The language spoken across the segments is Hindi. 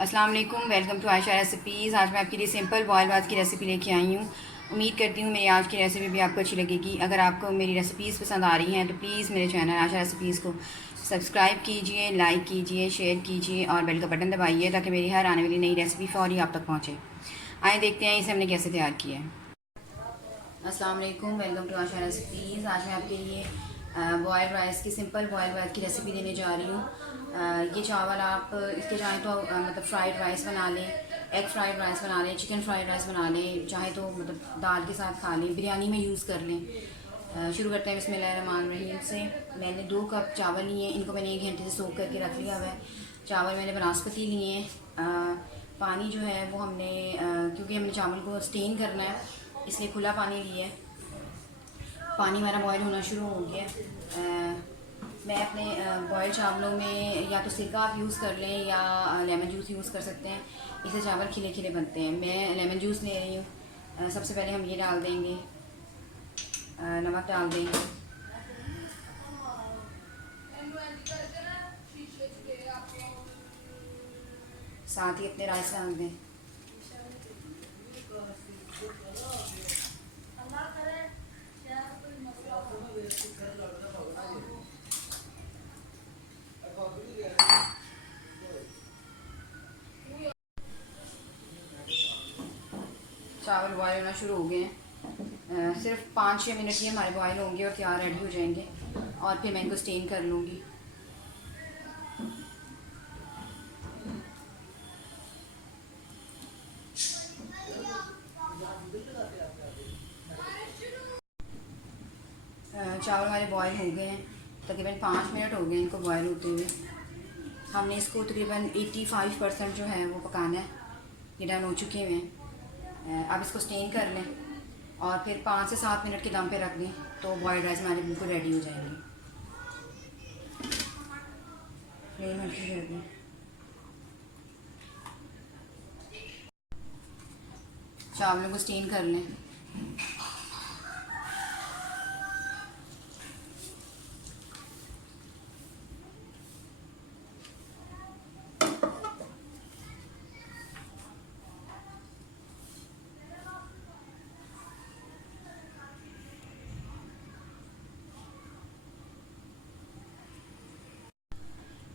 अस्सलाम वालेकुम, वेलकम टू आयशा रेसिपीज़। आज मैं आपके लिए सिंपल बॉयल भात की रेसिपी लेके आई हूँ। उम्मीद करती हूँ मेरी आज की रेसिपी भी आपको अच्छी लगेगी। अगर आपको मेरी रेसिपीज़ पसंद आ रही हैं तो प्लीज़ मेरे चैनल आयशा रेसिपीज़ को सब्सक्राइब कीजिए, लाइक कीजिए, शेयर कीजिए और बेल का बटन दबाइए ताकि मेरी हर आने वाली नई रेसिपी फ़ौरी आप तक पहुँचे। आए देखते हैं इसे हमने कैसे तैयार किया है। अस्सलाम वालेकुम, वेलकम टू आशा रेसिपीज़। आज मैं आपके लिए बॉयल्ड राइस की सिंपल बॉयल्ड राइस की रेसिपी देने जा रही हूँ। ये चावल आप इसके चाहें तो मतलब फ्राइड राइस बना लें, एग फ्राइड राइस बना लें, चिकन फ्राइड राइस बना लें, चाहे तो मतलब दाल के साथ खा लें, बिरयानी में यूज़ कर लें। शुरू करते हैं बिस्मिल्लाहिर्रहमानिर्रहीम से। मैंने 2 कप चावल लिए हैं, इनको मैंने 1 घंटे से सोख करके रख लिया हुआ है। चावल मैंने बनास्पति लिए हैं। पानी जो है वो हमने क्योंकि हमने चावल को स्टेन करना है इसलिए खुला पानी लिया है। पानी हमारा बॉयल होना शुरू हो गया। मैं अपने बॉयल चावलों में या तो सिरका आप यूज़ कर लें या लेमन जूस यूज़ कर सकते हैं। इससे चावल खिले खिले बनते हैं। मैं लेमन जूस ले रही हूँ। सबसे पहले हम ये डाल देंगे, नमक डाल देंगे, साथ ही अपने राइस डाल दें। चावल बॉयल होना शुरू हो गए हैं। सिर्फ 5-6 मिनट ही हमारे बॉयल होंगे और तैयार रेडी हो जाएंगे और फिर मैं इनको स्टेन कर लूँगी। चावल हमारे बॉयल हो गए हैं, तकरीबन 5 मिनट हो गए इनको बॉयल होते हुए। हमने इसको तकरीबन 85% जो है वो पकाना है। ये डन हो चुके हुए हैं। अब इसको स्टेन कर लें और फिर 5 से 7 मिनट के दम पे रख दें तो बॉयल्ड राइस हमारे बिल्कुल रेडी हो जाएंगे। फ्लेम हल्की कर दें। चावलों को स्टेन कर लें।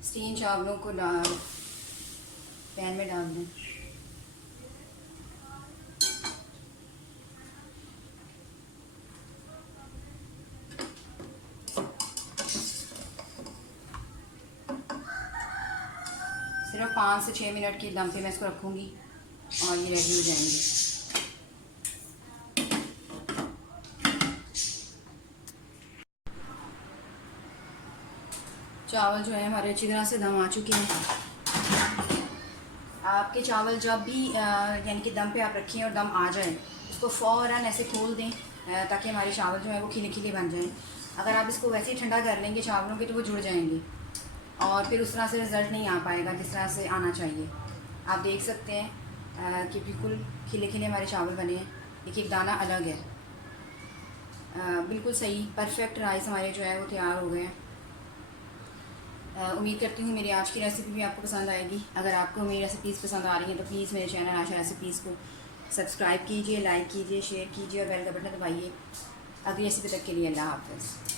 स्टीम चावलों को पैन में डाल दें। सिर्फ 5 से 6 मिनट की दम पे मैं इसको रखूँगी और ये रेडी हो जाएंगे। चावल जो है हमारे अच्छी तरह से दम आ चुके हैं। आपके चावल जब भी यानी कि दम पे आप रखें और दम आ जाए उसको फ़ौरन ऐसे खोल दें ताकि हमारे चावल जो है वो खिले खिले बन जाएं। अगर आप इसको वैसे ही ठंडा कर लेंगे चावलों के तो वो जुड़ जाएंगे और फिर उस तरह से रिज़ल्ट नहीं आ पाएगा जिस तरह से आना चाहिए। आप देख सकते हैं कि बिल्कुल खिले खिले हमारे चावल बने हैं, एक एक दाना अलग है। बिल्कुल सही परफेक्ट राइस हमारे जो है वो तैयार हो गए हैं। उम्मीद करती हूँ मेरी आज की रेसिपी भी आपको पसंद आएगी। अगर आपको मेरी रेसिपीज़ पसंद आ रही हैं तो प्लीज़ मेरे चैनल आशा रेसिपीज़ को सब्सक्राइब कीजिए, लाइक कीजिए, शेयर कीजिए और बेल का बटन दबाइए। अगली रेसिपी तक के लिए अल्लाह हाफ़िज़।